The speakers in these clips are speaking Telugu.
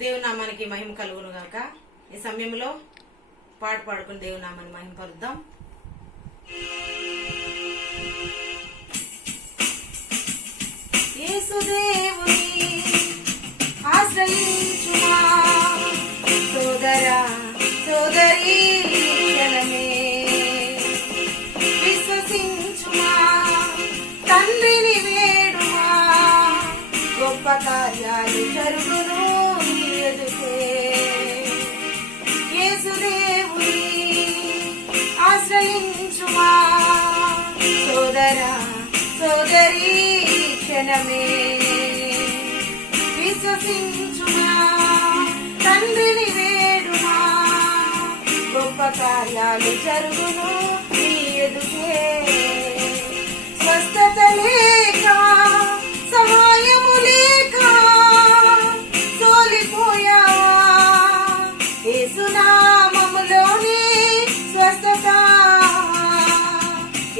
దేవుని నామానికి మహిమ కలుగును గాక. ఈ సమయంలో పాట పాడుకుని దేవుని నామాన్ని మహిమ పరుద్దాం. యేసుదేవుని ఆశ్రయించుమా సోదరా సోదరీ, క్షణమే విశ్వసించుమా, తండ్రిని వేడుమా, గొప్ప కార్యాలు జరుగును నీ ఎదుటే. యేసుదేవుని ఆశ్రయించుమా సోదరా సోదరీ, క్షణమే విశ్వసించుమా, తండ్రిని వేడుమా, గొప్ప కార్యాలు జరుగును నీ ఎదుటే. స్వస్థత లేక సహాయము లేక సోలిపోయావా, యేసునామములోనే స్వస్థత,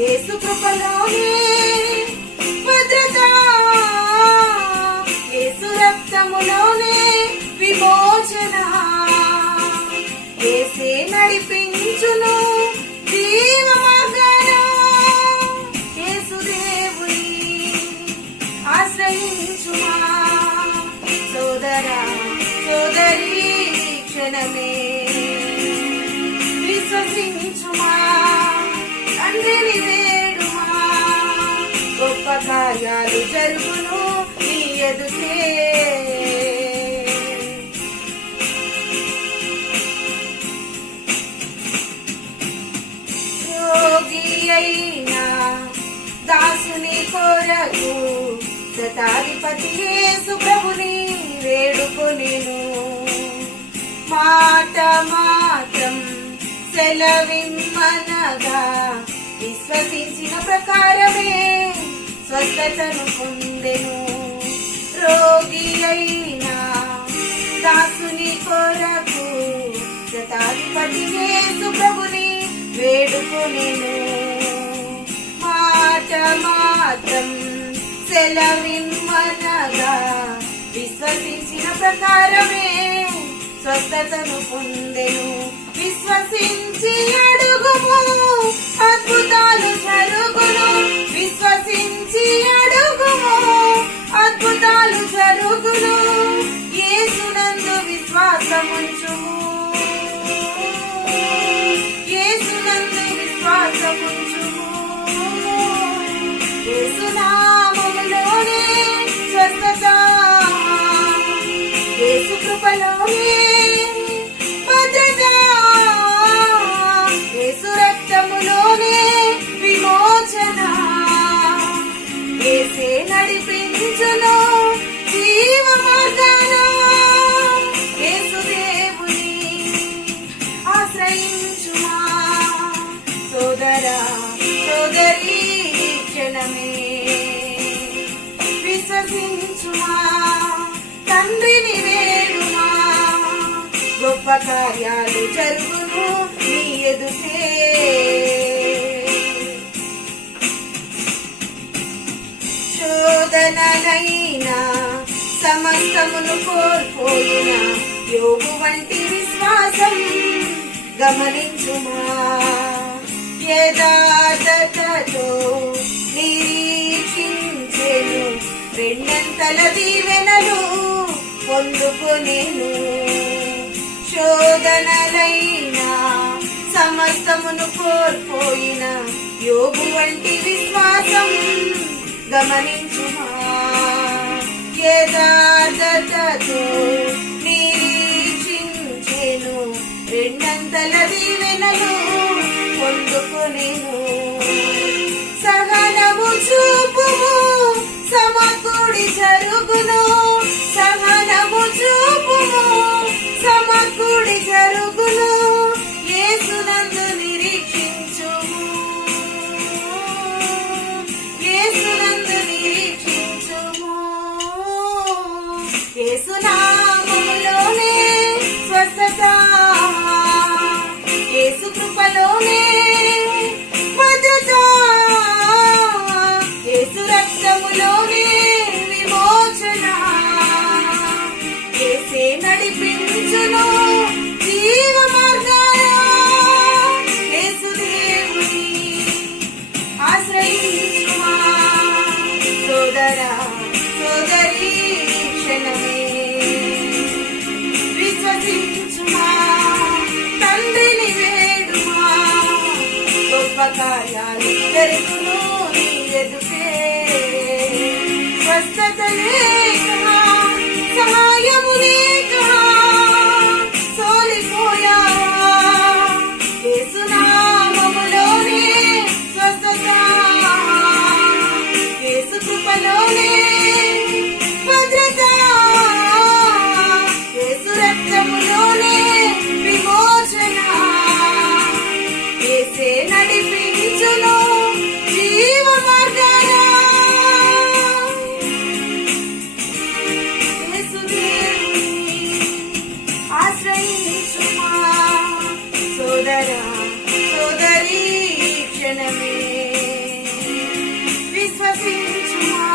యేసు కృపలోనే భద్రత, యేసు రక్తములోనే విమోచన. యేసే నడిపించును జీవ మార్గాన. యేసుదేవుని ఆశ్రయించుమా సోదరా సోదరీ, క్షణమే విశ్వసించుమా, తండ్రిని వేడుమా, గొప్ప కార్యాలు జరుగును నీ ఎదుటే. రోగి అయినా దాసుని కొరకు శతాధిపతి యేసు ప్రభుని వేడుకొనెను. మాట మాత్రం సెలవిమ్మనగా విశ్వసించిన ప్రకారమే స్వస్థతను పొందెను. రోగి అయినా దాసుని కొరకు శతాధిపతి యేసు ప్రభుని వేడుకొనెను. మాట మాత్రం సెలవిమ్మనగా విశ్వసించిన ప్రకారమే స్వస్థతను పొందెను. విశ్వసించి అడుగుము అద్భుతాలు జరుగును. విశ్వసించి అడుగుము అద్భుతాలు జరుగును. యేసునందు విశ్వాసముంచుము, యేసునందు విశ్వాసముంచుము. యేసునామములోనే స్వస్థత, యేసు కృపలోనే భద్రత, యేసు రక్తములోనే విమోచన. యేసే నడిపించును జీవ మార్గాన. యేసుదేవుని ఆశ్రయించుమా సోదరా సోదరీ, క్షణమే విశ్వసించుమా, తండ్రిని వేడుమా, గొప్ప కార్యాలు జరుగును నీ ఎదుటే. శోధనలైనా సమస్తమును కోల్పోయిన యోబు వంటి విశ్వాసం గమనించుమా. యథార్థతతో నిరీక్షించెను, రెండంతల దీవెనలు పొందుకొనెను. శోధనలైనా సమస్తమును కోల్పోయిన యోబు వంటి విశ్వాసం గమనించుమా. యథార్థతతో నిరీక్షించెను, రెండంతల దీవెనలు పొందుకొనెను. సహనము చూపుము సమకూడి జరుగును. సహనము చూపుము సమకూడి జరుగును. యేసునందు నిరీక్షించుము, యేసునందు నిరీక్షించుము. యేసు నడిపించును జీవ మార్గాన యేసుదేవుని ఆశ్రయించుమా సోదరా సోదరి క్షణమే విశ్వసించుమా తండ్రిని వేడుమా గొప్ప కార్యాలు జరుగును నీ ఎదుటే స్వస్థత లేక సహాయము లేక సోలిపోయావా యేసునామములోనే స్వస్థత యేసు కృపలోనే భద్రత యేసు రక్తములోనే విమోచన యేసే నడిపించును జీవ మార్గాన ఆశ్రయించుమా సోదరా సోదరి క్షణమే విశ్వసించుమా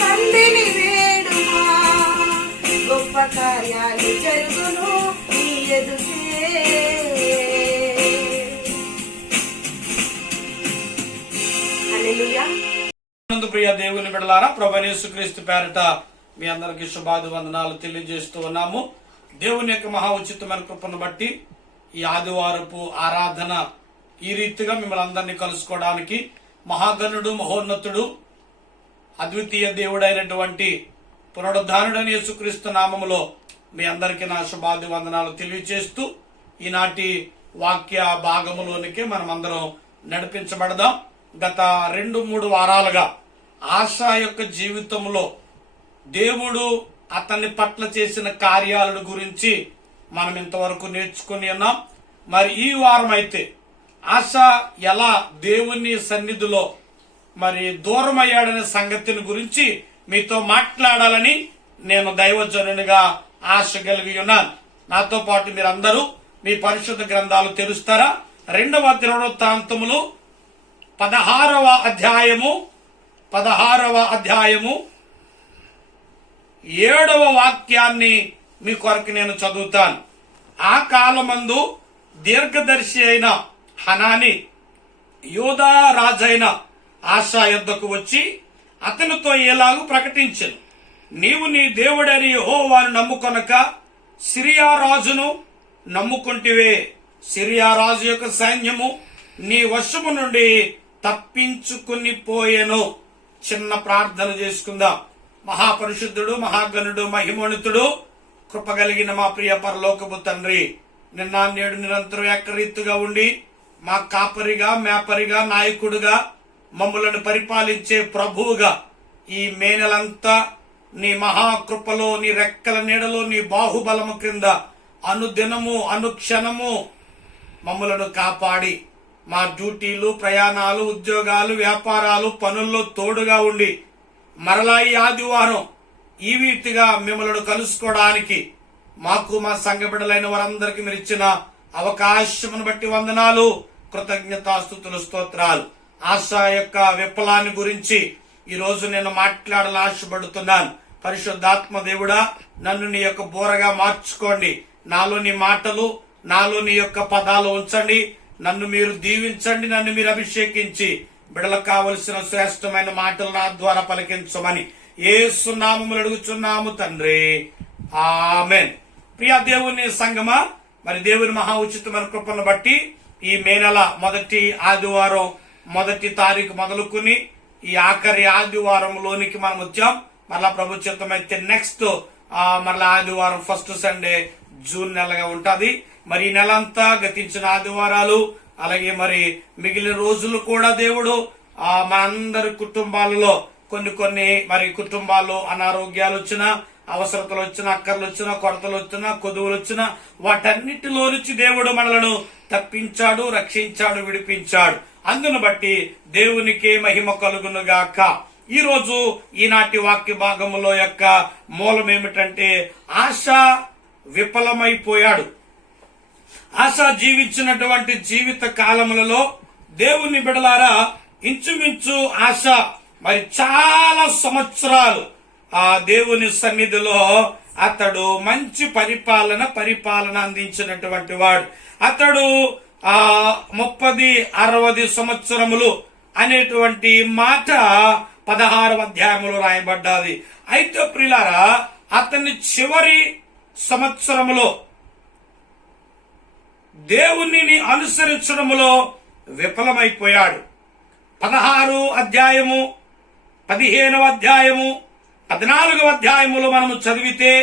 తండ్రిని వేడుమా గొప్ప కార్యాలు జరుగును నీ ఎదుటే హల్లెలూయా. ప్రియ దేవుని బిడ్డలారా, ప్రభువైన యేసుక్రీస్తు పేరట మీ అందరికీ శుభాభివందనాలు తెలియజేస్తూ ఉన్నాము. దేవుని యొక్క మహా ఉచితమైన కృపను బట్టి ఈ ఆదివారపు ఆరాధన ఈ రీతిగా మిమ్మల్ని అందరినీ కలుసుకోవడానికి మహాగణుడు మహోన్నతుడు అద్వితీయ దేవుడైనటువంటి పునరుద్ధానుడైన యేసుక్రీస్తు నామములో మీ అందరికీ నా శుభాభివందనాలు తెలియజేస్తూ ఈనాటి వాక్య భాగములోనికి మనం అందరం నడిపించబడదాం. గత 2-3 వారాలుగా ఆశా యొక్క జీవితంలో దేవుడు అతని పట్ల చేసిన కార్యాలను గురించి మనం ఇంతవరకు నేర్చుకుని ఉన్నాం. మరి ఈ వారం అయితే ఆశ ఎలా దేవుని సన్నిధిలో మరి దూరం అయ్యాడనే సంగతిని గురించి మీతో మాట్లాడాలని నేను దైవజనునిగా ఆశ కలిగి ఉన్నాను. నాతో పాటు మీరందరూ మీ పరిశుద్ధ గ్రంథాలు తెరుస్తారా? 2వ దినవృత్తాంతములు 16వ అధ్యాయము 7వ వాక్యాన్ని మీ కొరకు నేను చదువుతాను. ఆ కాలమందు దీర్ఘదర్శి అయిన హనాని యూదా రాజైన ఆశా యొద్దకు వచ్చి అతనితో ఎలాగూ ప్రకటించెను, నీవు నీ దేవుడని యెహోవాను నమ్ముకొనక సిరియా రాజును నమ్ముకుంటివే. సిరియా రాజు యొక్క సైన్యము నీ వశము నుండి తప్పించుకుని పోయెను. చిన్న ప్రార్థన చేసుకుందాం. మహాపరిశుద్ధుడు మహాగణుడు మహిమోన్నతుడు కృపగలిగిన మా ప్రియ పరలోకపు తండ్రి, నిన్న నేడు నిరంతరం ఏకరీతిగా ఉండి మా కాపరిగా మేపరిగా నాయకుడుగా మమ్ములను పరిపాలించే ప్రభువుగా ఈ మే నెలంతా నీ మహాకృపలో నీ రెక్కల నీడలో నీ బాహుబలము క్రింద అనుదినము అనుక్షణము మమ్ములను కాపాడి మా డ్యూటీలు ప్రయాణాలు ఉద్యోగాలు వ్యాపారాలు పనుల్లో తోడుగా ఉండి మరలా ఈ ఆదివారం ఈ రీతిగా మిమ్మల్ని కలుసుకోవడానికి మాకు మా సంఘ బిడ్డలైన వారందరికీ మీరు ఇచ్చిన అవకాశమును బట్టి వందనాలు, కృతజ్ఞతాస్తుతులు, స్తోత్రాలు. ఆశా యొక్క విఫలాన్ని గురించి ఈ రోజు నేను మాట్లాడాలని ఆశపడుతున్నాను. పరిశుద్ధాత్మ దేవుడా, నన్ను నీ యొక్క బోరగా మార్చుకోండి. నాలో నీ మాటలు, నాలో నీ యొక్క పదాలు ఉంచండి. నన్ను మీరు దీవించండి, నన్ను మీరు అభిషేకించి బిడలకు కావలసిన శ్రేష్టమైన మాటలు నా ద్వారా పలికించమని యేసు నామములో అడుగుచున్నాము తండ్రి, ఆమేన్. ప్రియా దేవుని సంగమా, మరి దేవుని మహా ఉచితమైన కృపను బట్టి ఈ మే నెల మొదటి ఆదివారం 1వ తారీఖు మొదలుకుని ఈ ఆఖరి ఆదివారంలోనికి మనం వచ్చాం. మరలా ప్రభు చిత్తమైతే నెక్స్ట్ మరలా ఆదివారం ఫస్ట్ సండే జూన్ నెలగా ఉంటది. మరి ఈ నెల అంతా గతించిన ఆదివారాలు అలాగే మరి మిగిలిన రోజులు కూడా దేవుడు మనందరి కుటుంబాలలో కొన్ని మరి కుటుంబాల్లో అనారోగ్యాలు వచ్చినా, అవసరతలు వచ్చినా, అక్కర్లు వచ్చినా, కొరతలు వచ్చినా, కొదువులు వచ్చినా వాటన్నిటిలో నుంచి దేవుడు మనలను తప్పించాడు, రక్షించాడు, విడిపించాడు. అందును బట్టి దేవునికే మహిమ కలుగునుగాక. ఈ రోజు ఈనాటి వాక్య భాగములో యొక్క మూలం ఏమిటంటే ఆశ విఫలమైపోయాడు. ఆశ జీవించినటువంటి జీవిత కాలములలో దేవుని బిడలారా ఇంచుమించు ఆశ మరి చాలా సంవత్సరాలు ఆ దేవుని సన్నిధిలో అతడు మంచి పరిపాలన అందించినటువంటి వాడు. అతడు 30-60 సంవత్సరములు అనేటువంటి మాట 16వ అధ్యాయములో రాయబడ్డది. అయితే ప్రియులారా, అతని చివరి సంవత్సరములో దేవునిని అనుసరించడములో విఫలమైపోయాడు. 16వ అధ్యాయము, 15వ అధ్యాయము, 14వ అధ్యాయములో మనము చదివితే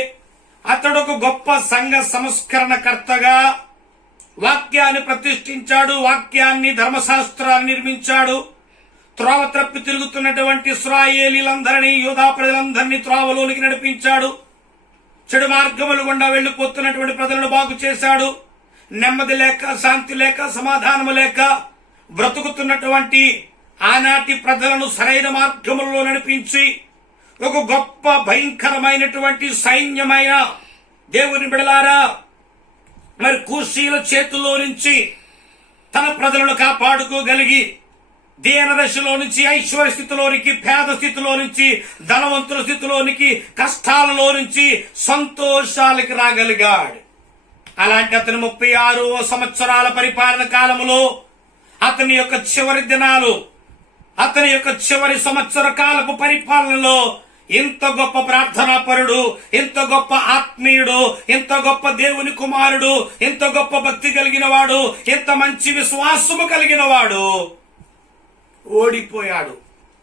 అతడు ఒక గొప్ప సంఘ సంస్కరణకర్తగా వాక్యాన్ని ప్రతిష్ఠించాడు, వాక్యాన్ని, ధర్మశాస్త్రాన్ని నిర్మించాడు. త్రోవ తప్పి తిరుగుతున్నటువంటి ఇశ్రాయేలీలందరినీ, యూదా ప్రజలందరినీ త్రోవలోనికి నడిపించాడు. చెడు మార్గములు గుండా వెళ్లిపోతున్నటువంటి ప్రజలను బాగు చేశాడు. నెమ్మది లేక, శాంతి లేక, సమాధానము లేక బ్రతుకుతున్నటువంటి ఆనాటి ప్రజలను సరైన మార్గములలో నడిపించి ఒక గొప్ప భయంకరమైనటువంటి సైన్యమైన దేవుని బిడలారా, మరి కూషీల చేతుల్లో నుంచి తన ప్రజలను కాపాడుకోగలిగి దీన దశలో నుంచి ఐశ్వర్య స్థితిలోనికి, పేద స్థితిలో నుంచి ధనవంతుల స్థితిలోనికి, కష్టాలలో నుంచి సంతోషాలకి రాగలిగాడు. అలాంటి అతని 36వ సంవత్సరాల పరిపాలన కాలములో అతని యొక్క చివరి దినాలు, అతని యొక్క చివరి సంవత్సర కాలపు పరిపాలనలో ఇంత గొప్ప ప్రార్థనాపరుడు, ఇంత గొప్ప ఆత్మీయుడు, ఇంత గొప్ప దేవుని కుమారుడు, ఇంత గొప్ప భక్తి కలిగిన వాడు, ఇంత మంచి విశ్వాసము కలిగిన వాడు ఓడిపోయాడు,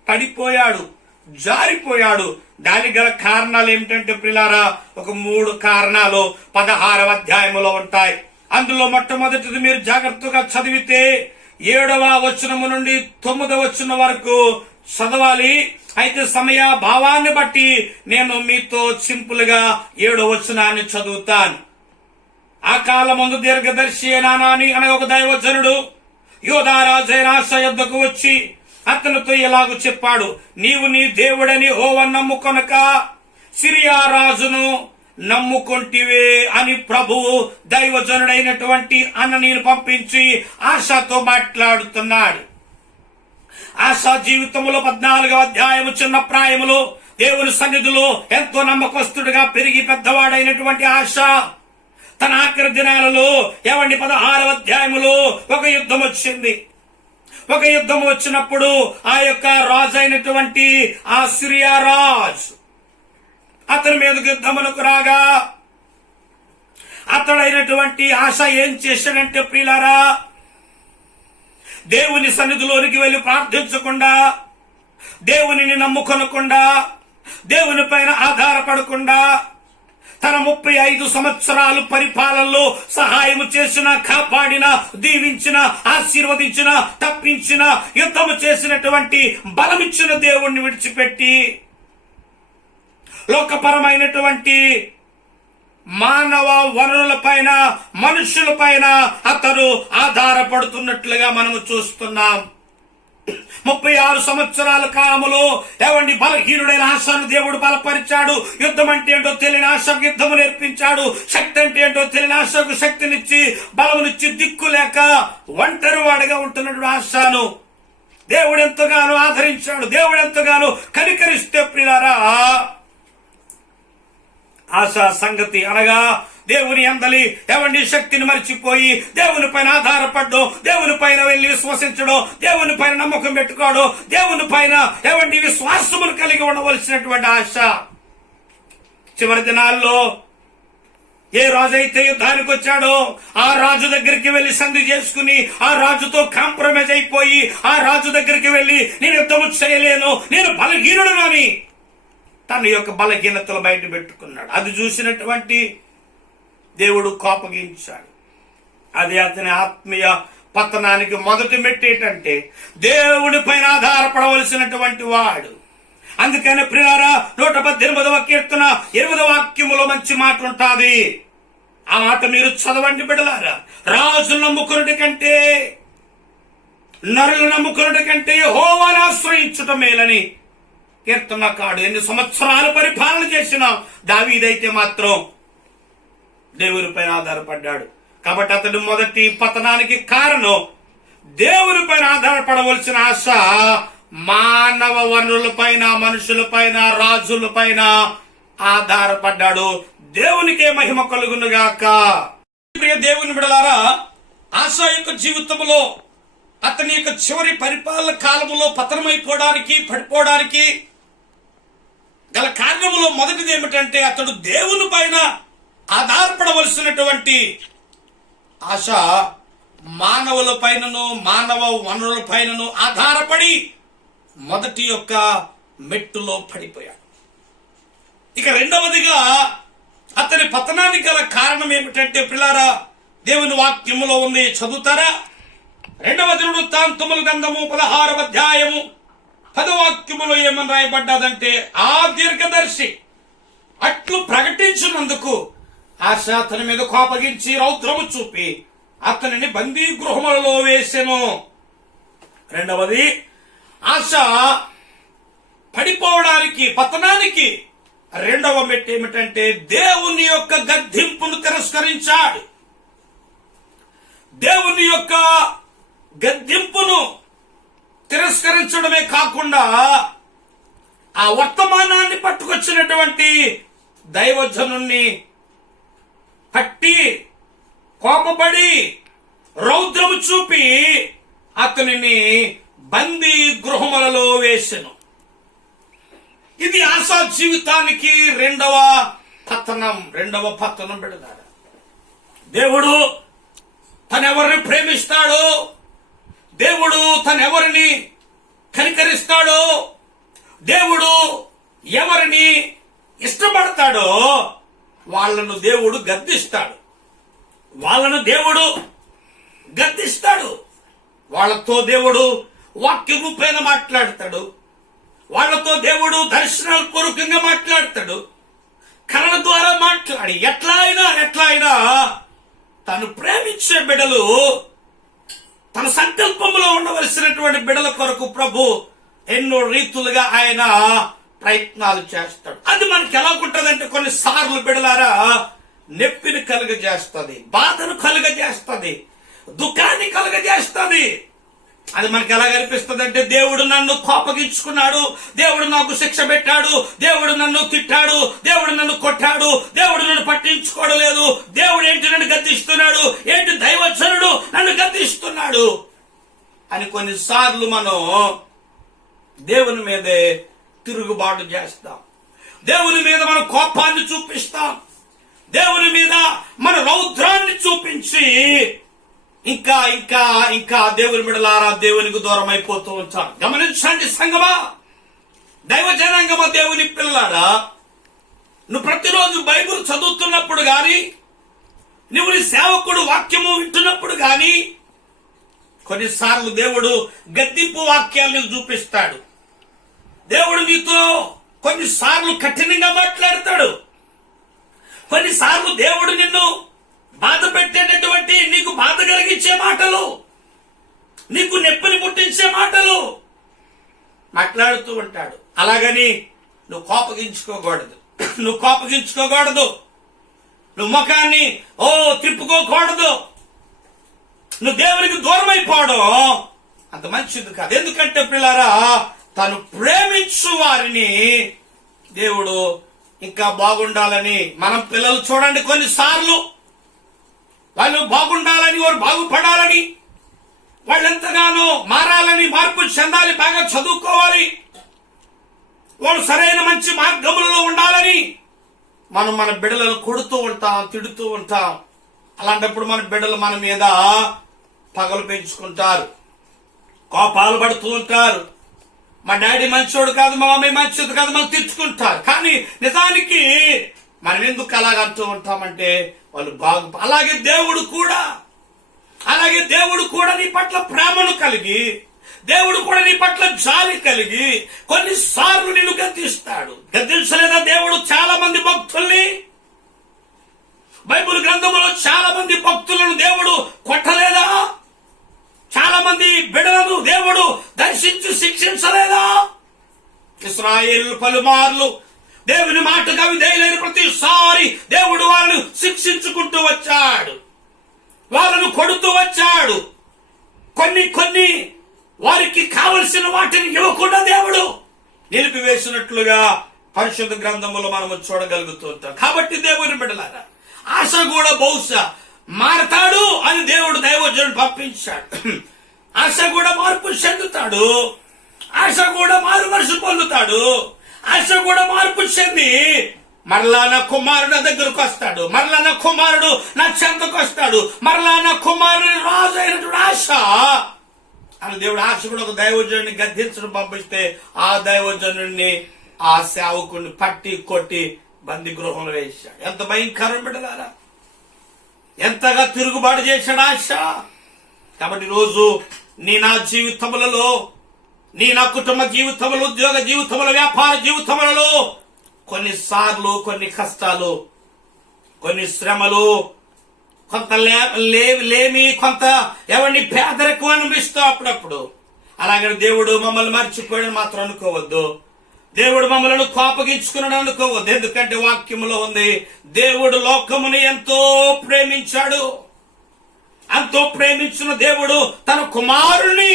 పడిపోయాడు, జారిపోయాడు. దానికి గల కారణాలు ఏమిటంటే ప్రియులారా, ఒక 3 కారణాలు 16వ అధ్యాయములో ఉంటాయి. అందులో మొట్టమొదటిది మీరు జాగ్రత్తగా చదివితే 7వ వచనము నుండి 9వ వచనం వరకు చదవాలి. అయితే సమయ భావాన్ని బట్టి నేను మీతో సింపుల్ గా 7వ వచనాన్ని చదువుతాను. ఆ కాలమందు దీర్ఘదర్శి హనానీ అనగా ఒక దైవజనుడు యూదా రాజైన ఆసా యొద్దకు వచ్చి అతనితో ఇలాగూ చెప్పాడు, నీవు నీ దేవుడని యెహోవా నమ్ముకొనక సిరియా రాజును నమ్ముకొంటివే అని ప్రభువు దైవజనుడైనటువంటి హననీని పంపించి ఆశాతో మాట్లాడుతున్నాడు. ఆశా జీవితంలో 14వ అధ్యాయము చిన్న ప్రాయములో దేవుని సన్నిధిలో ఎంతో నమ్మకస్తుడిగా పెరిగి పెద్దవాడైనటువంటి ఆశ తన ఆఖరి దినాలలో 16వ అధ్యాయములో ఒక యుద్ధం వచ్చింది. ఒక యుద్ధం వచ్చినప్పుడు ఆ యొక్క రాజు అయినటువంటి ఆ సిరియా రాజు అతని మీదకు యుద్ధమునకు రాగా అతడైనటువంటి ఆశ ఏం చేశాడంటే ప్రియులారా, దేవుని సన్నిధిలోనికి వెళ్లి ప్రార్థించకుండా, దేవునిని నమ్ముకొనకుండా, దేవుని పైన ఆధారపడకుండా తన 35 సంవత్సరాలు పరిపాలనలో సహాయము చేసిన, కాపాడిన, దీవించిన, ఆశీర్వదించిన, తప్పించిన, యుద్ధము చేసినటువంటి, బలమిచ్చిన దేవుణ్ణి విడిచిపెట్టి లోకపరమైనటువంటి మానవ వనరులపైన, మనుషులపైన అతడు ఆధారపడుతున్నట్లుగా మనము చూస్తున్నాం. 36 సంవత్సరాల కాలములో బలహీనుడైన ఆశాను దేవుడు బలపరిచాడు. యుద్ధం అంటే ఏంటో తెలియని ఆశకు యుద్ధము నేర్పించాడు. శక్తి అంటే ఏంటో తెలియని ఆశకు శక్తినిచ్చి, బలమునిచ్చి, దిక్కు లేక ఒంటరి వాడిగా ఉంటున్నటువంటి ఆశాను దేవుడు ఎంతగానో ఆదరించాడు. దేవుడు ఎంతగానో కనికరిస్తే ప్రియులారా, ఆశా సంగతి అనగా దేవుని అందలి శక్తిని మర్చిపోయి దేవుని పైన ఆధారపడ్డం, దేవుని పైన వెళ్లి విశ్వసించడం, దేవుని పైన నమ్మకం పెట్టుకోవడం, దేవుని పైన విశ్వాసమును కలిగి ఉండవలసినటువంటి ఆశ చివరి దినాల్లో ఏ రాజు అయితే యుద్ధానికి వచ్చాడో ఆ రాజు దగ్గరికి వెళ్లి సంధి చేసుకుని, ఆ రాజుతో కాంప్రమైజ్ అయిపోయి, ఆ రాజు దగ్గరికి వెళ్లి నేను యుద్ధము చేయలేను, నేను బలహీనుడు అని తన యొక్క బలహీనతలు బయట పెట్టుకున్నాడు. అది చూసినటువంటి దేవుడు కోపగించాడు. అది అతని ఆత్మీయ పతనానికి మొదటి మెట్టేటంటే దేవుడి పైన ఆధారపడవలసినటువంటి వాడు. అందుకని ప్రియులారా, 118వ కీర్తన 8వ వాక్యములో మంచి మాట ఉంటుంది. ఆ మాట మీరు చదవండి బిడ్డలారా. రాజు నమ్ముకున్నటి కంటే, నరులు నమ్ముకున్నటి కంటే యెహోవాను ఆశ్రయించుట మేలని కీర్తనకారుడు ఎన్ని సంవత్సరాలు పరిపాలన చేసిన దావీదైతే మాత్రం దేవుని పైన ఆధారపడ్డాడు. కాబట్టి అతడు మొదటి పతనానికి కారణం దేవుని పైన ఆధారపడవలసిన ఆశ మానవ వనరులపైన, మనుషులపైన, రాజులపైన ఆధారపడ్డాడు. దేవునికే మహిమ కలుగునుగాక. ప్రియ దేవుని బిడ్డలారా, ఆశా యొక్క జీవితంలో అతని యొక్క చివరి పరిపాలన కాలంలో పతనమైపోవడానికి పడిపోవడానికి గల కారణములో మొదటిది ఏమిటంటే అతడు దేవుని పైన ఆధారపడవలసినటువంటి ఆశ మానవుల పైనను మానవ వనరుల పైనను ఆధారపడి మొదటి యొక్క మెట్టులో పడిపోయాడు. ఇక రెండవదిగా అతని పతనానికి గల కారణం ఏమిటంటే పిల్లారా, దేవుని వాక్యములో ఉంది, చదువుతారా? 2వ దినవృత్తాంతముల గ్రంథము 16వ అధ్యాయము 10వ వాక్యములో ఏమని రాయబడ్డదంటే, ఆ దీర్ఘదర్శి అట్లు ప్రకటించినందుకు ఆశ అతని మీద కోపగించి రౌద్రము చూపి అతనిని బందీ గృహములలో వేసెను. రెండవది, ఆశ పడిపోవడానికి పతనానికి రెండవ మెట్టు ఏమిటంటే దేవుని యొక్క గద్దింపును తిరస్కరించాడు. దేవుని యొక్క గద్దింపును తిరస్కరించడమే కాకుండా ఆ వర్తమానాన్ని పట్టుకొచ్చినటువంటి దైవజనుణ్ణి పట్టి కోపపడి రౌద్రము చూపి అతనిని బందీ గృహములలో వేసెను. ఇది ఆశా జీవితానికి రెండవ పతనం పెడతాడు. దేవుడు తనెవరిని ప్రేమిస్తాడో, దేవుడు తనెవరిని కనికరిస్తాడో, దేవుడు ఎవరిని ఇష్టపడతాడో వాళ్ళను దేవుడు గద్దిస్తాడు. వాళ్ళతో దేవుడు వాక్య రూపేణ మాట్లాడతాడు. వాళ్ళతో దేవుడు దర్శనాల పూర్వకంగా మాట్లాడతాడు. కళల ద్వారా మాట్లాడి ఎట్లా అయినా తను ప్రేమించే బిడ్డలు, తన సంకల్పంలో ఉండవలసినటువంటి బిడ్డల కొరకు ప్రభు ఎన్నో రీతులుగా ఆయన ప్రయత్నాలు చేస్తాడు. అది మనకి ఎలా ఉంటదంటే, కొన్నిసార్లు బిడ్డలారా నొప్పిని కలుగజేస్తుంది, బాధను కలుగజేస్తుంది, దుఃఖాన్ని కలుగజేస్తుంది. అది మనకి ఎలా కనిపిస్తుంది అంటే, దేవుడు నన్ను కోపగించుకున్నాడు, దేవుడు నాకు శిక్ష పెట్టాడు, దేవుడు నన్ను తిట్టాడు, దేవుడు నన్ను కొట్టాడు, దేవుడు నన్ను పట్టించుకోవడం లేదు, దేవుడు ఏంటి నన్ను గద్దిస్తున్నాడు, ఏంటి దైవజనుడు నన్ను గద్దిస్తున్నాడు అని కొన్నిసార్లు మనం దేవుని మీదే తిరుగుబాటు చేస్తాం. దేవుని మీద మన కోపాన్ని చూపిస్తాం. దేవుని మీద మన రౌద్రాన్ని చూపించి ఇంకా ఇంకా ఇంకా దేవుని బిడ్డలారా దేవునికి దూరం అయిపోతూ ఉంటారు. గమనించండి సంగమా, దైవ జనాంగమా, దేవుని పిల్లలారా, నువ్వు ప్రతిరోజు బైబిల్ చదువుతున్నప్పుడు గాని, నువ్వు నీ సేవకుడు వాక్యము వింటున్నప్పుడు గాని కొన్నిసార్లు దేవుడు గద్దింపు వాక్యాలను చూపిస్తాడు. దేవుడు నీతో కొన్నిసార్లు కఠినంగా మాట్లాడతాడు. కొన్నిసార్లు దేవుడు నిన్ను బాధ పెట్టేటటువంటి, నీకు బాధ కలిగించే మాటలు, నీకు నొప్పిని పుట్టించే మాటలు మాట్లాడుతూ ఉంటాడు. అలాగని నువ్వు కోపగించుకోకూడదు, నువ్వు ముఖాన్ని తిప్పుకోకూడదు, నువ్వు దేవునికి దూరం అయిపోవడం అంత మంచిది కాదు. ఎందుకంటే పిల్లారా, తను ప్రేమించు వారిని దేవుడు ఇంకా బాగుండాలని, మనం పిల్లలు చూడండి, కొన్నిసార్లు వాళ్ళు బాగుండాలని, వారు బాగుపడాలని, వాళ్ళు ఎంతగానో మారాలని, మార్పు చెందాలి, బాగా చదువుకోవాలి, వాళ్ళు సరైన మంచి మార్గములలో ఉండాలని మనం మన బిడ్డలను కొడుతూ ఉంటాం, తిడుతూ ఉంటాం. అలాంటప్పుడు మన బిడ్డలు మన మీద పగలు పెంచుకుంటారు, కోపాలు పడుతూ ఉంటారు. మా డాడీ మంచోడు కాదు, మా మమ్మీ మంచిది కాదు, మనం తిట్టుకుంటారు. కానీ నిజానికి మనం ఎందుకు అలాగంటూ ఉంటామంటే వాళ్ళు అలాగే దేవుడు కూడా నీ పట్ల ప్రేమను కలిగి, దేవుడు కూడా నీ పట్ల జాలి కలిగి కొన్నిసార్లు నిన్ను గద్దిస్తాడు. గద్దించలేదా దేవుడు చాలా మంది భక్తుల్ని? బైబిల్ గ్రంథంలో చాలా మంది భక్తులను దేవుడు కొట్టలేదా? చాలా మంది బిడ్డలను దేవుడు దర్శించి శిక్షించలేదా? ఇశ్రాయేలు పలుమార్లు దేవుని మాటగా విధేయులైన ప్రతిసారి దేవుడు వాళ్ళను శిక్షించుకుంటూ వచ్చాడు, వాళ్ళను కొడుతూ వచ్చాడు. కొన్ని వారికి కావలసిన వాటిని ఇవ్వకుండా దేవుడు నిలిపివేసినట్లుగా పరిశుద్ధ గ్రంథములో మనము చూడగలుగుతూ ఉంటాం. కాబట్టి దేవుని బిడ్డలారా, ఆశ కూడా బహుశా మారతాడు అని దేవుడు దైవజనుడు పంపించాడు. ఆశ కూడా మార్పు చెందుతాడు. ఆశ కూడా మారు మనసు పొందుతాడు. ఆశ కూడా మార్పు చెంది మరలా నా కుమారుడు నా దగ్గరకు వస్తాడు, మరలా నా కుమారుడు నా చెంతకు వస్తాడు, మరలా నా కుమారుడు రాజు అయినటువంటి ఆశ అని దేవుడు ఆశ కూడా ఒక దైవజనుడిని గద్దించడం పంపిస్తే ఆ దైవజనుడిని ఆ సేవకుడిని పట్టి కొట్టి బందీ గృహంలో వేశాడు. ఎంత భయంకరం బిడ్డలారా, ఎంతగా తిరుగుబాటు చేశాడు ఆశ. కాబట్టి రోజు నీ నా జీవితములలో, నీ నా కుటుంబ జీవితములు, ఉద్యోగ జీవితములు, వ్యాపార జీవితములలో కొన్నిసార్లు కొన్ని కష్టాలు, కొన్ని శ్రమలు, కొంత లేమి, కొంత ఎవరిని పేదరికం అనిపిస్తావు అప్పుడప్పుడు. అలాగే దేవుడు మమ్మల్ని మర్చిపోయాడని మాత్రం అనుకోవద్దు. దేవుడు మమ్మల్ని కోపగించుకున్నాడు అనుకోవద్దు. ఎందుకంటే వాక్యములో ఉంది, దేవుడు లోకమును ఎంతో ప్రేమించాడు. ఎంతో ప్రేమించిన దేవుడు తన కుమారుని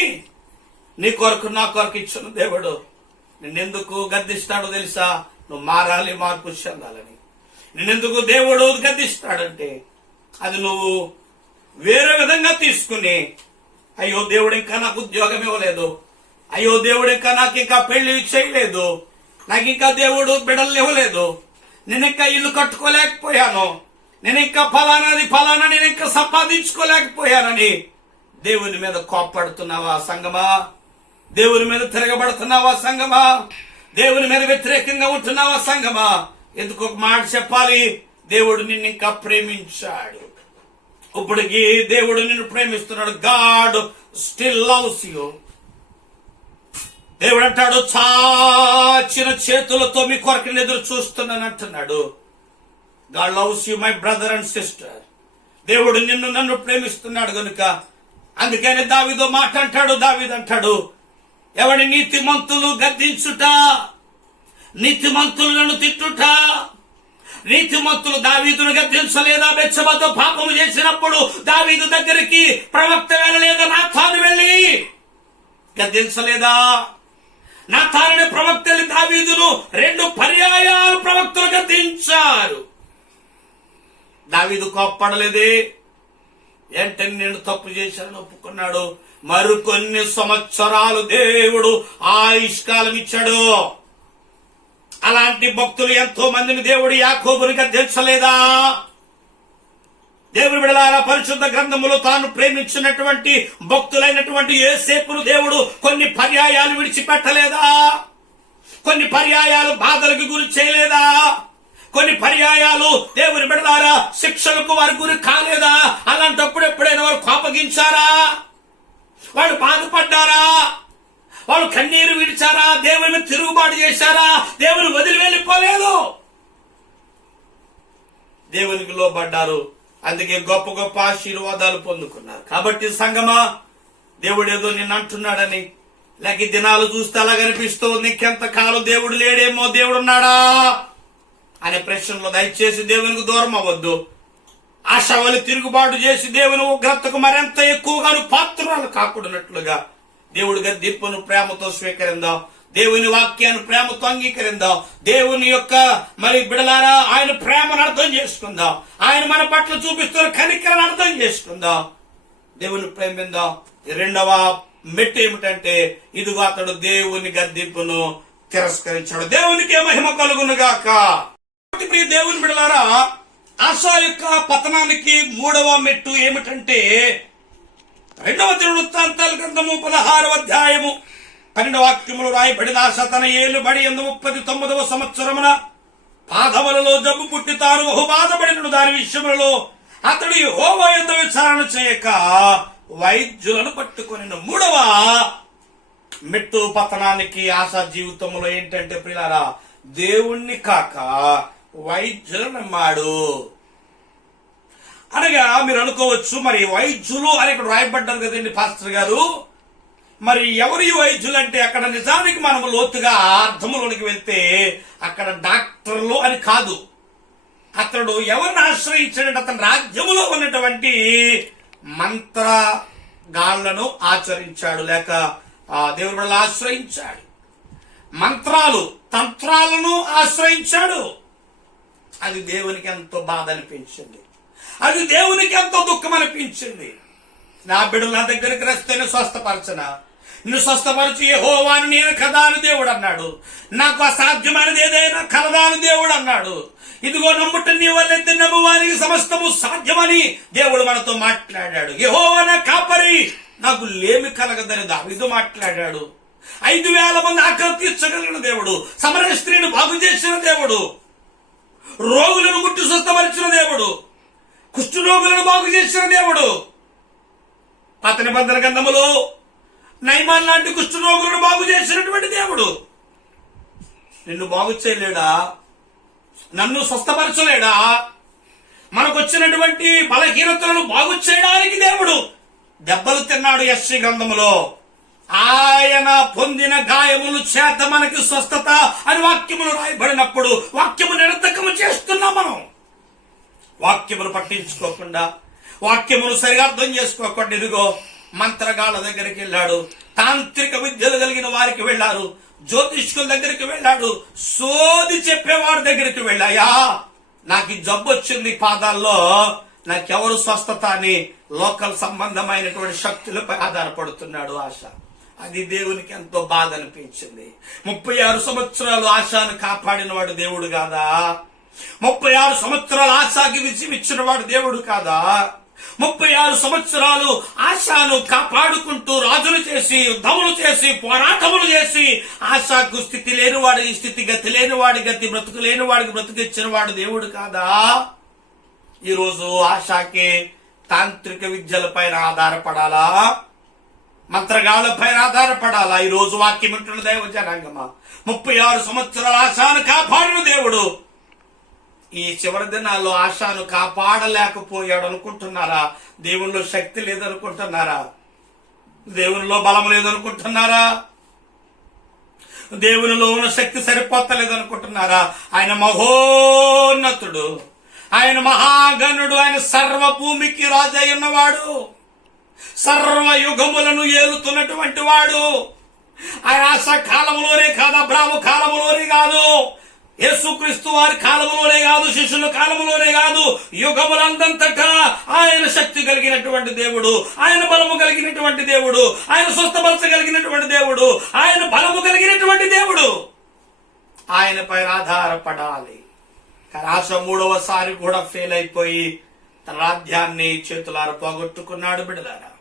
నీ కొరకు నా కొరకు ఇచ్చిన దేవుడు నిన్నెందుకు గద్దిస్తాడో తెలుసా? నువ్వు మారాలి, మార్పు చెందాలని. నిన్నెందుకు దేవుడు గద్దిస్తాడంటే అది నువ్వు వేరే విధంగా తీసుకుని, అయ్యో దేవుడు ఇంకా నాకు ఉద్యోగం ఇవ్వలేదు, అయ్యో దేవుడు ఇంకా పెళ్లి చేయలేదు, నాకు ఇంకా దేవుడు బిడ్డలు ఇవ్వలేదు, నేను ఇంకా ఇల్లు కట్టుకోలేకపోయాను, నేను ఇంకా ఫలానా నేను ఇంకా సంపాదించుకోలేకపోయానని దేవుని మీద కోప్పడుతున్నావా సంగమా? దేవుని మీద తిరగబడుతున్నావా సంగమా? దేవుని మీద వ్యతిరేకంగా ఉంటున్నావా సంగమా? ఎందుకు ఒక మాట చెప్పాలి, దేవుడు నిన్ను ఇంకా ప్రేమించాడు. ఇప్పటికి దేవుడు నిన్ను ప్రేమిస్తున్నాడు. God still loves you. దేవుడు అంటాడు, చాచిన చేతులతో మీ కొరకు ఎదురు చూస్తున్నాను అంటున్నాడు. God loves you my brother and sister. దేవుడు నన్ను ప్రేమిస్తున్నాడు గనుక అందుకని దావీదు మాట అంటాడు. దావీదు అంటాడు, ఎవడి నీతిమంతులు గద్దించుట, నీతిమంతులను తిట్టుట. నీతిమంతులు దావీదును గద్దించలేదా? బెత్షెబతో పాపము చేసినప్పుడు దావీదు దగ్గరికి ప్రవక్త వెళ్ళలేదా? నాతాను వెళ్ళి గద్దించలేదా? నాతాను ప్రవక్త వెళ్ళి దావీదును 2 పర్యాయాలు ప్రవక్తలు గద్దించారు. దావీదు కోప్పడలేదే. ఏంటని నేను తప్పు చేశాను ఒప్పుకున్నాడు. మరికొన్ని సంవత్సరాలు దేవుడు ఆయుష్కాలం ఇచ్చాడు. అలాంటి భక్తులు ఎంతో మందిని దేవుడు యాకోబుని గద్దించలేదా? దేవుని బిడ్డలారా, పరిశుద్ధ గ్రంథములో తాను ప్రేమించినటువంటి భక్తులైనటువంటి యోసేపును దేవుడు కొన్ని పర్యాయాలు విడిచిపెట్టలేదా? కొన్ని పర్యాయాలు బాధలకు గురి చేయలేదా? కొన్ని పర్యాయాలు దేవుని బిడ్డలారా శిక్షలకు వారి గురి కాలేదా? అలాంటప్పుడు ఎప్పుడైనా వారు కోపగించారా? వాళ్ళు బాధపడ్డారా? వాళ్ళు కన్నీరు విడిచారా? దేవుని తిరుగుబాటు చేశారా? దేవుని వదిలి వెళ్ళిపోలేదు, దేవునికి లోబడ్డారు. అందుకే గొప్ప గొప్ప ఆశీర్వాదాలు పొందుకున్నారు. కాబట్టి సంగమా, దేవుడు ఏదో నిన్ను అంటున్నాడని, లేక దినాలు చూస్తే అలా కనిపిస్తుంది, నీకెంతకాలం దేవుడు లేడేమో, దేవుడు ఉన్నాడా అనే ప్రశ్నలో దయచేసి దేవునికి దూరం అవ్వద్దు. ఆశవలి తిరుగుబాటు చేసి దేవుని ఉగ్రతకు మరింత ఎక్కువగాను పాత్రలు కాకూడనట్లుగా దేవుడి గద్దింపును ప్రేమతో స్వీకరిందాం. దేవుని వాక్యాన్ని ప్రేమతో అంగీకరిందాం. దేవుని యొక్క మరి బిడలారా ఆయన ప్రేమను అర్థం చేసుకుందాం. ఆయన మన పట్ల చూపిస్తున్న కనికరను అర్థం చేసుకుందాం. దేవుని ప్రేమిందాం. 2వ మెట్టు ఏమిటంటే, ఇదిగో అతడు దేవుని గద్దింపును తిరస్కరించాడు. దేవునికి మహిమ కలుగును గాక. ప్రియ దేవుని బిడలారా, ఆశా యొక్క పతనానికి 3వ మెట్టు ఏమిటంటే, 2వ దినవృత్తాంతాల గ్రంథము 16వ అధ్యాయము 12వ వాక్యములో రాయబడిన, ఆశ తన ఏలుబడి 39వ సంవత్సరమున పాదములలో జబ్బు పుట్టి తాను బహు బాధపడినడు. దాని విషయములలో అతడు యెహోవా యందు విచారణ చేయక వైద్యులను పట్టుకొని. 3వ మెట్టు పతనానికి ఆశా జీవితంలో ఏంటంటే ప్రియులారా, దేవుణ్ణి కాక వైద్యులు నమ్మాడు. అనగా మీరు అనుకోవచ్చు, మరి వైద్యులు అని ఇక్కడ రాయబడ్డారు కదండి పాస్టర్ గారు, మరి ఎవరు ఈ వైద్యులు అంటే, అక్కడ నిజానికి మనం లోతుగా అర్థంలోనికి వెళ్తే అక్కడ డాక్టర్లు అని కాదు. అతడు ఎవరిని ఆశ్రయించాడంటే, అతని రాజ్యములో ఉన్నటువంటి మంత్రగాళ్లను ఆచరించాడు, లేక దేవుడు ఆశ్రయించాడు. మంత్రాలు, తంత్రాలను ఆశ్రయించాడు. అది దేవునికి ఎంతో బాధ అనిపించింది. అది దేవునికి ఎంతో దుఃఖం అనిపించింది. నా బిడ్డలు నా దగ్గరికి వస్తేనే స్వస్థపరచనా? నిన్ను స్వస్థపరచు యెహోవాను నేను కదా అని దేవుడు అన్నాడు. నాకు అసాధ్యమైనది ఏదైనా కలదా అని దేవుడు అన్నాడు. ఇదిగో నమ్ముట నీ వల్లెత్తి నమ్మువానికి సమస్తము సాధ్యమని దేవుడు మనతో మాట్లాడాడు. యెహోవా నా కాపరి, నాకు లేమి కలగదని దావీదు మాట్లాడాడు. 5,000 మంది ఆకలి తీర్చగలిగిన దేవుడు, సమరయ స్త్రీని బాగు చేసిన దేవుడు, రోగులను ముట్టి స్వస్థపరిచిన దేవుడు, కుష్ఠరోగులను బాగు చేసిన దేవుడు. పాత నిబంధన గ్రంథములో నయమాన్ లాంటి కుష్ఠరోగులను బాగు చేసినటువంటి దేవుడు నిన్ను బాగు చేయలేడా? నన్ను స్వస్థపరచలేడా? మనకొచ్చినటువంటి బలహీనతలను బాగు చేయడానికి దేవుడు దెబ్బలు తిన్నాడు. యెషయా గ్రంథములో ఆయన పొందిన గాయములు చేత మనకి స్వస్థత అని వాక్యములు రాయబడినప్పుడు వాక్యము నిరర్థకము చేస్తున్నాం. మనం వాక్యమును పట్టించుకోకుండా, వాక్యమును సరిగా అర్థం చేసుకోకుండా ఇదిగో మంత్రగాళ్ళ దగ్గరికి వెళ్ళాడు, తాంత్రిక విద్యలు కలిగిన వారికి వెళ్ళారు, జ్యోతిష్కుల దగ్గరికి వెళ్ళాడు, సోది చెప్పేవాడి దగ్గరికి వెళ్ళాయా నాకు ఈ జబ్బు వచ్చింది పాదాల్లో, నాకెవరు స్వస్థత అని లోకల్ సంబంధమైనటువంటి శక్తులపై ఆధారపడుతున్నాడు ఆశ. అది దేవునికి ఎంతో బాధ అనిపించింది. 36 సంవత్సరాలు ఆశాను కాపాడిన వాడు దేవుడు కాదా? 36 సంవత్సరాలు ఆశాకి విజయం ఇచ్చిన వాడు దేవుడు కాదా? 36 సంవత్సరాలు ఆశాను కాపాడుకుంటూ రాజులు చేసి, యుద్ధములు చేసి, పోరాటములు చేసి ఆశాకు స్థితి లేనివాడి స్థితి, గతి లేనివాడి గతి, బ్రతుకు లేనివాడికి బ్రతుకిచ్చిన వాడు దేవుడు కాదా? ఈరోజు ఆశాకి తాంత్రిక విద్యల పైన ఆధారపడాలా? మంత్రగాళ్ళ పైన ఆధారపడాలా? ఈరోజు వాక్యం వింటున్న దైవ జనాంగమా, 36 సంవత్సరాల ఆశాను కాపాడిన దేవుడు ఈ చివరి దినాల్లో ఆశాను కాపాడలేకపోయాడు అనుకుంటున్నారా? దేవునిలో శక్తి లేదనుకుంటున్నారా? దేవునిలో బలం లేదనుకుంటున్నారా? దేవునిలో ఉన్న శక్తి సరిపోతలేదనుకుంటున్నారా? ఆయన మహోన్నతుడు, ఆయన మహాగణుడు, ఆయన సర్వభూమికి రాజు అయి ఉన్నవాడు, సర్వయుగములను ఏలుతున్నటువంటి వాడు. ఆయన ఆశా కాలంలోనే కాదు, అబ్రాహాము కాలంలోనే కాదు, యేసుక్రీస్తు వారి కాలంలోనే కాదు, శిష్యుల కాలంలోనే కాదు, యుగములందంతటా ఆయన శక్తి కలిగినటువంటి దేవుడు, ఆయన బలము కలిగినటువంటి దేవుడు, ఆయన స్వస్థపరచగలిగినటువంటి దేవుడు, ఆయన బలము కలిగినటువంటి దేవుడు. ఆయన పైన ఆధారపడాలి. కానీ ఆశ 3వసారి కూడా ఫెయిల్ అయిపోయి తన రాజ్యాన్ని చేతులార పోగొట్టుకున్నాడు. బిడ్డలారా,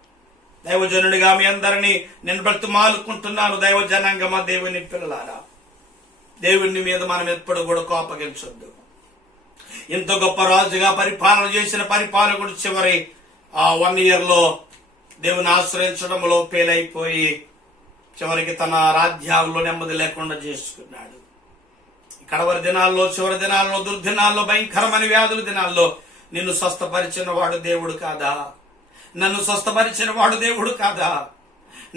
దైవజనుడిగా మీ అందరినీ నేను బ్రతిమాలుకుంటున్నాను. దైవజనాంగమా, దేవుని పిల్లలారా, దేవుని మీద మనం ఎప్పుడు కూడా కోపగించొద్దు. ఇంత గొప్ప రాజుగా పరిపాలన చేసిన పరిపాలకుడు చివరి 1 year లో దేవుని ఆశ్రయించడంలో ఫెయిల్ అయిపోయి చివరికి తన రాజ్యాల్లో నెమ్మది లేకుండా చేసుకున్నాడు. కడవరి దినాల్లో, చివరి దినాల్లో, దుర్దినాల్లో, భయంకరమైన వ్యాధుల దినాల్లో నిన్ను స్వస్థపరిచిన వాడు దేవుడు కాదా? నన్ను స్వస్థపరిచిన వాడు దేవుడు కాదా?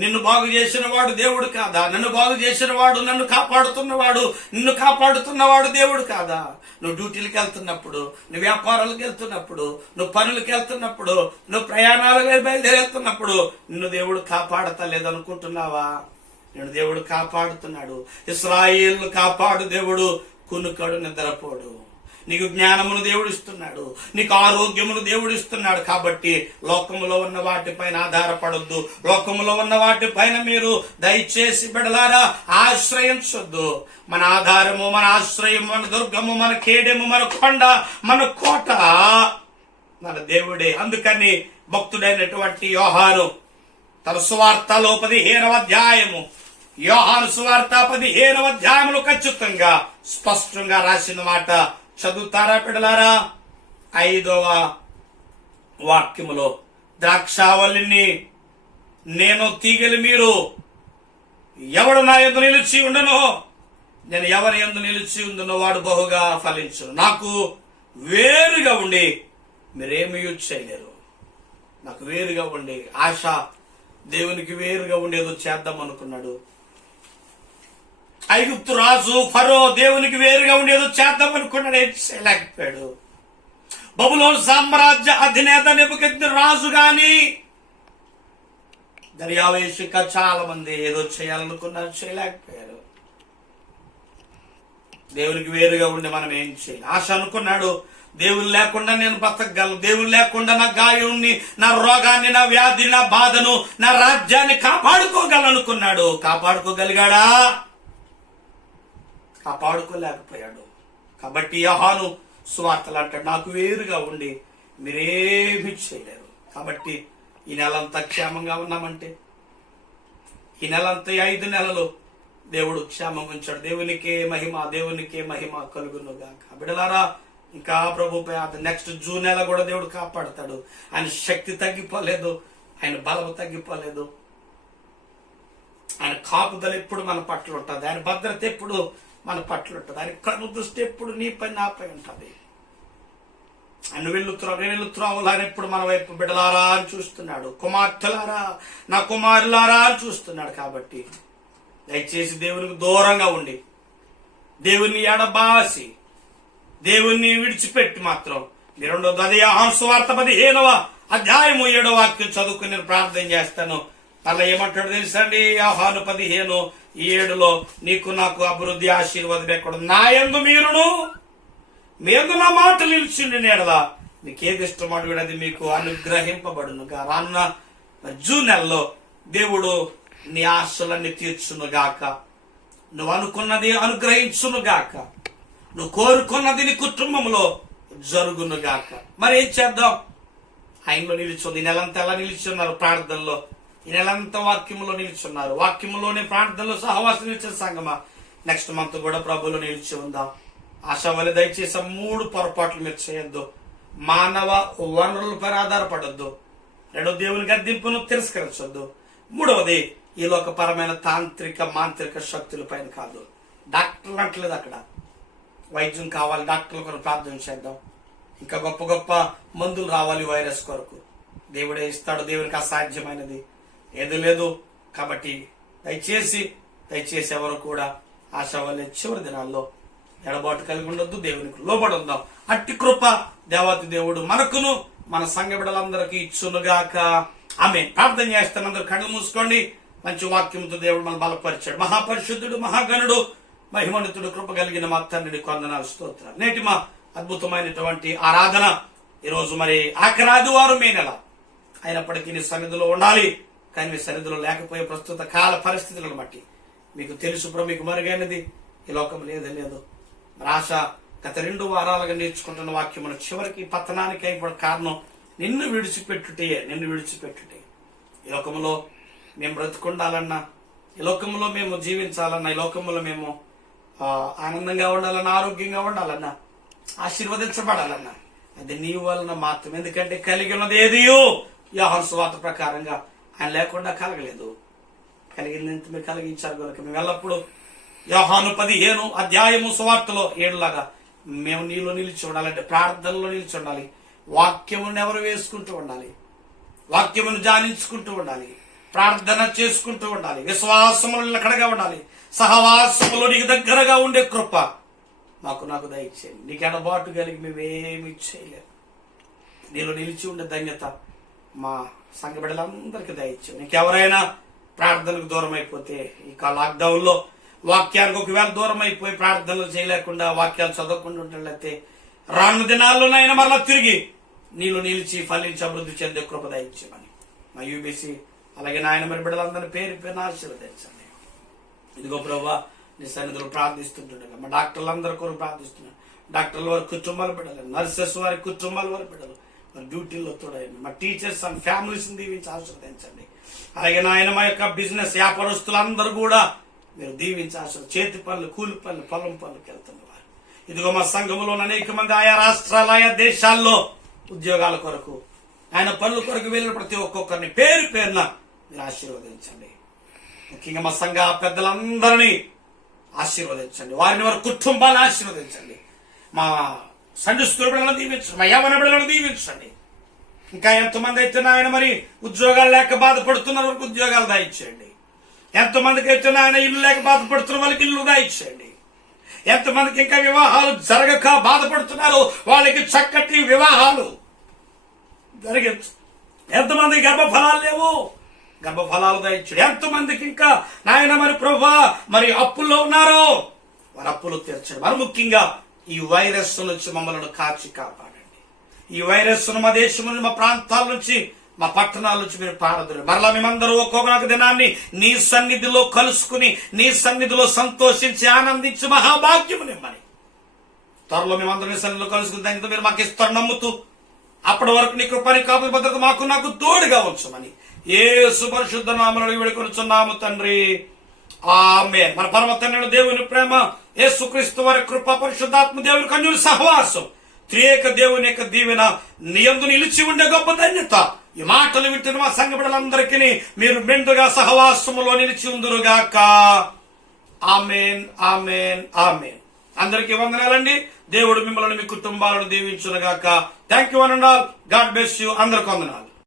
నిన్ను బాగు చేసిన వాడు దేవుడు కాదా? నన్ను బాగు చేసిన వాడు, నన్ను కాపాడుతున్నవాడు, నిన్ను కాపాడుతున్నవాడు దేవుడు కాదా? నువ్వు డ్యూటీలకు వెళ్తున్నప్పుడు, నువ్వు వ్యాపారాలకు వెళ్తున్నప్పుడు, నువ్వు పనులకు వెళ్తున్నప్పుడు, నువ్వు ప్రయాణాలకు బయలుదేరి వెళ్తున్నప్పుడు నిన్ను దేవుడు కాపాడతలేదనుకుంటున్నావా? నిన్ను దేవుడు కాపాడుతున్నాడు. ఇశ్రాయేలును కాపాడు దేవుడు, కునుకడు, నిద్రపోడు. నీకు జ్ఞానమును దేవుడు ఇస్తున్నాడు, నీకు ఆరోగ్యమును దేవుడు ఇస్తున్నాడు. కాబట్టి లోకములో ఉన్న వాటిపైన ఆధారపడొద్దు. లోకములో ఉన్న వాటిపైన మీరు దయచేసి బిడ్డలారా ఆశ్రయించొద్దు. మన ఆధారము, మన ఆశ్రయం, మన దుర్గము, మన కేడెము, మన కొండ, మన కోట మన దేవుడే. అందుకని భక్తుడైనటువంటి యోహాను తన సువార్తలో 15వ అధ్యాయము, యోహాను సువార్త 15వ అధ్యాయములో ఖచ్చితంగా స్పష్టంగా రాసిన మాట చదువుతారా బిడ్డలారా? 5వ వాక్యములో, ద్రాక్షావల్లిని నేను, తీగలి మీరు, ఎవడు నా యందు నిలిచి ఉండనో, నేను ఎవరి యందు నిలిచి ఉండునో వాడు బహుగా ఫలించును. నాకు వేరుగా ఉండి మీరేమీ చేయలేరు. నాకు వేరుగా ఉండి, ఆశ దేవునికి వేరుగా ఉండేదో చేద్దాం అనుకున్నాడు. ఐగుప్తు రాజు ఫరో దేవునికి వేరుగా ఉండేదో చేద్దాం అనుకున్నాడు, ఏం చేయలేకపోయాడు. బబులోను సామ్రాజ్య అధినేత నెబుకద్నెజరు రాజు గాని, దర్యావేషిక చాలా మంది ఏదో చేయాలనుకున్నారు, చేయలేకపోయారు. దేవునికి వేరుగా ఉండి మనం ఏం చేయాలి? ఆశ అనుకున్నాడు, దేవుడు లేకుండా నేను బతకగలను, దేవుడు లేకుండా నా గాయాన్ని, నా రోగాన్ని, నా వ్యాధిని, నా బాధను, నా రాజ్యాన్ని కాపాడుకోగలనుకున్నాడు. కాపాడుకోగలిగాడా? కాపాడుకోలేకపోయాడు. కాబట్టి యోహాను సువార్తలు అంటాడు, నాకు వేరుగా ఉండి మీరేమి చేయలేరు. కాబట్టి ఈ నెలంతా క్షేమంగా ఉన్నామంటే, ఈ నెలంతా 5 నెలలు దేవుడు క్షేమంగా ఉంచాడు. దేవునికే మహిమ, దేవునికే మహిమ కలుగునుగాక. బిడ్డలారా, ఇంకా ప్రభు నెక్స్ట్ జూన్ నెల కూడా దేవుడు కాపాడతాడు. ఆయన శక్తి తగ్గిపోలేదు, ఆయన బలము తగ్గిపోలేదు. ఆయన కాపుదల ఎప్పుడు మన పట్ల ఉంటుంది, ఆయన భద్రత ఎప్పుడు మన పట్ల ఉంటుంది, ఆయన కను దృష్టి ఎప్పుడు నీపై నాపై ఉంటుంది. ఆయన వెళ్తురావులు ఆయన ఎప్పుడు మన వైపు బిడ్డలారా అని చూస్తున్నాడు, కుమార్తెలారా, నా కుమారులారా అని చూస్తున్నాడు. కాబట్టి దయచేసి దేవునికి దూరంగా ఉండి, దేవుణ్ణి ఎడబాసి, దేవుణ్ణి విడిచిపెట్టి మాత్రం మీరు అదే యోహాను సువార్త 15వ అధ్యాయము 7వ వాక్యం చదువుకుని నేను ప్రార్థన చేస్తాను. అలా ఏమంటాడు తెలుసండి? యోహాను 15:7 నీకు నాకు అభివృద్ధి ఆశీర్వాదం ఎక్కడ? నా యందు మీరును మీద నా మాట నిలిచిండి నేడలా మీకేది ఇష్టం అడుగుడు అది మీకు అనుగ్రహింపబడును. రానున్న జూన్ నెలలో దేవుడు నీ ఆశలన్నీ తీర్చునుగాక, నువ్వు అనుకున్నది అనుగ్రహించునుగాక, నువ్వు కోరుకున్నది నీ కుటుంబంలో జరుగునుగాక. మరి ఏం చేద్దాం? ఆయనలో నిలిచింది. ఈ నెలంతా ఎలా నిలిచున్నారు? ప్రార్థనలో. ఈ నెలంతా వాక్యంలో నిలిచున్నారు. వాక్యంలోనే ప్రార్థనలో సహవాసం నిలిచిన సంగమా, నెక్స్ట్ మంత్ కూడా ప్రభులో నిలిచి ఉందాం. ఆశ వల్ల దయచేసి 3 పొరపాట్లు మీరు చేయొద్దు. మానవ వనరులపై ఆధారపడొద్దు. 2 దేవుని గద్దింపును తిరస్కరించొద్దు. 3వది ఈ లోకపరమైన తాంత్రిక మాంత్రిక శక్తుల పైన కాదు. డాక్టర్లు అంటలేదు, అక్కడ వైద్యం కావాలి, డాక్టర్ల కొరకు ప్రార్థన చేద్దాం. ఇంకా గొప్ప గొప్ప మందులు రావాలి వైరస్ కొరకు, దేవుడే ఇస్తాడు. దేవునికి అసాధ్యమైనది ఏది లేదు. కాబట్టి దయచేసి ఎవరు కూడా ఆశ వల్లే చివరి దినాల్లో ఎడబాటు కలిగి ఉండొద్దు, దేవునికి లోబడి ఉందాం. అట్టి కృప దేవాతి దేవుడు మనకును మన సంఘ బిడ్డలందరికీ ఇచ్చునుగాక. ఆమేన్. ప్రార్థన చేస్తాను. అందరూ కళ్ళు మూసుకోండి. మంచి వాక్యంతో దేవుడు మనం బలపరిచాడు. మహాపరిశుద్ధుడు, మహాగణుడు, మహిమోన్నతుడు, కృప కలిగిన మా తండ్రి కొందనాలు, స్తోత్రాలు. నేటి మా అద్భుతమైనటువంటి ఆరాధన ఈరోజు మరి ఆఖరి ఆదివారం మే నెల అయినప్పటికీ నీ సన్నిధిలో ఉండాలి. కానీ మీ సన్నిధిలో లేకపోయే ప్రస్తుత కాల పరిస్థితులను బట్టి మీకు తెలుసు ప్రభు, మీకు మరుగైనది ఈ లోకం లేదు. మరి ఆశ గత 2 వారాలుగా నేర్చుకుంటున్న వాక్యమును చివరికి పతనానికి అయిపోయిన కారణం నిన్ను విడిచిపెట్టుటే. ఈ లోకంలో మేము బ్రతుకుండాలన్నా, ఈ లోకంలో మేము జీవించాలన్నా, ఈ లోకంలో మేము ఆనందంగా ఉండాలన్నా, ఆరోగ్యంగా ఉండాలన్నా, ఆశీర్వదించబడాలన్నా అది నీ వలన మాత్రం. ఎందుకంటే కలిగి ఉన్నది ఏదియో యోహాను సువార్త ప్రకారంగా ఆయన లేకుండా కలగలేదు. కలిగింది మీరు కలిగించారు కనుక మేము ఎల్లప్పుడూ యోహాను 15 అధ్యాయము సువార్తలో 7లాగా మేము నీలో నిలిచి ఉండాలంటే ప్రార్థనలో నిలిచి ఉండాలి. వాక్యమును ఎవరు వేసుకుంటూ ఉండాలి, వాక్యమును ధ్యానించుకుంటూ ఉండాలి, ప్రార్థన చేసుకుంటూ ఉండాలి, విశ్వాసములో నిలకడగా ఉండాలి, సహవాసములో నీకు దగ్గరగా ఉండే కృప నాకు దయచేయండి. నీకు ఎడబాటు కలిగి మేమేమి చేయలేము. నీలో నిలిచి ఉండే ధన్యత మా సంఘ బిడ్డలందరికీ దయచేయండి. నీకెవరైనా ప్రార్థనకు దూరం అయిపోతే, ఇక లాక్డౌన్ లో వాక్యానికి ఒకవేళ దూరం అయిపోయి ప్రార్థనలు చేయలేకుండా, వాక్యాలు చదవకుండా ఉంటే రాను దినాల్లోనైనా మరలా తిరిగి నీళ్ళు నిలిచి ఫలించి అభివృద్ధి చెందే కృప దయచేయమని మా యూబీసీ అలాగే నాయన మరి బిడ్డలందరినీ పేరు ఆశీర్వదించండి. ఇదిగో ప్రభువా, నీ సన్నిధిలో ప్రార్థిస్తుంటుండగా మా డాక్టర్లందరి కొరకు ప్రార్థిస్తున్నాను. డాక్టర్ల వారి కుటుంబాల బిడ్డలు, నర్సెస్ వారి కుటుంబాల వారి బిడ్డలు మరి డ్యూటీల్లో తోడైంది. మా టీచర్స్ అండ్ ఫ్యామిలీస్ దీవించి ఆశీర్వదించండి. అలాగే నాయన మా యొక్క బిజినెస్ వ్యాపారస్తులందరూ కూడా మీరు దీవించి ఆశీర్వదించండి. చేతి పనులు, కూలి పనులు, పొలం పనులకు వెళ్తున్న వారు, ఇదిగో మా సంఘంలో అనేక మంది ఆయా రాష్ట్రాల, ఆయా దేశాల్లో ఉద్యోగాల కొరకు, ఆయన పనుల కొరకు వెళ్ళిన ప్రతి ఒక్కొక్కరిని పేరున మీరు ఆశీర్వదించండి. ముఖ్యంగా మా సంఘ పెద్దలందరినీ ఆశీర్వదించండి, వారిని వారి కుటుంబాన్ని ఆశీర్వదించండి. మా సంఘ స్కూల్ బిడ్డలను దీవించండి, మా యవ్వన బిడ్డలను దీవించండి. ఇంకా ఎంతమంది అయితే ఆయన మరి ఉద్యోగాలు లేక బాధపడుతున్న వరకు ఉద్యోగాలు దాయిచ్చేయండి. ఎంతమందికి అయితే ఆయన ఇల్లు లేక బాధపడుతున్న వాళ్ళకి ఇల్లు దాయిచ్చేయండి. ఎంతమందికి ఇంకా వివాహాలు జరగక బాధపడుతున్నారో వాళ్ళకి చక్కటి వివాహాలు జరిగించు. ఎంతమందికి గర్భఫలాలు లేవు, గర్భఫలాలు దయచేయండి. ఎంతమందికి ఇంకా నాయన మరి ప్రభువా మరి అప్పుల్లో ఉన్నారో వారి అప్పులు తీర్చండి. మరి ముఖ్యంగా ఈ వైరస్ నుంచి మమ్మల్ని కాచి కాపాడండి. ఈ వైరస్ మా దేశం నుంచి, మా ప్రాంతాల నుంచి, మా పట్టణాల నుంచి మీరు పారదులు. మరలా మేమందరూ ఒక్కొక్క దినాన్ని నీ సన్నిధిలో కలుసుకుని నీ సన్నిధిలో సంతోషించి ఆనందించి మహాభాగ్యము నిమ్మని. త్వరలో మేమందరం నీ సన్నిధిలో కలుసుకుని దానితో మీరు మాకు ఇస్తారు నమ్ముతూ, అప్పటి వరకు నీ కృపని కాపుల భద్రత నాకు తోడుగా ఉంచమని యేసు పరిశుద్ధ నామములో వేడుకొనుచున్నాము తండ్రి. ఆమేన్. మన పరమ తండ్రి దేవుని ప్రేమ, యేసుక్రీస్తు వారి కృప, పరిశుద్ధాత్మ దేవుని కన్యుల సహవాసం, త్రియేక దేవుని యొక్క దీవెన నీ యందు నిలిచి ఉండే గొప్ప ధన్యత ఈ మాటలు వింటున్న మా సంఘ బిడ్డలందరికీ మీరు మెండుగా సహవాసములో నిలిచి ఉందురుగాక. ఆమేన్, ఆమేన్, ఆమేన్. అందరికీ వందనాలండి. దేవుడు మిమ్మల్ని మీ కుటుంబాలను దీవించునుగాక. థ్యాంక్ యూ అనండి. God bless you. అందరికి వందనాలు.